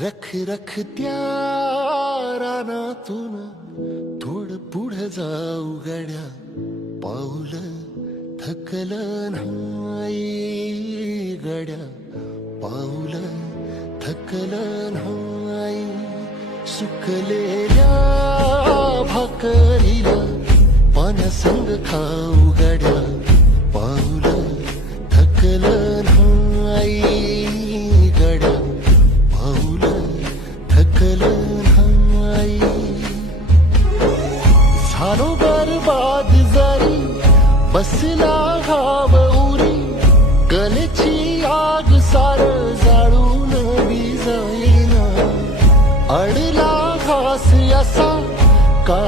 रख रख त्या रानातून थोड पुढे जाऊ गड्या, पाऊल थकलं नाही गड्या, पाऊल थकलं नाही. सुकलेल्या भाकरीला पाण्यासंग खाऊ गड्या, पाऊल थकलं नाही गड्या, पाऊल थकलं नाही. झालो बरबाद जरी बसला घाव उरी, कलेची आग सार जाळून विझाईना. अडला घास असा का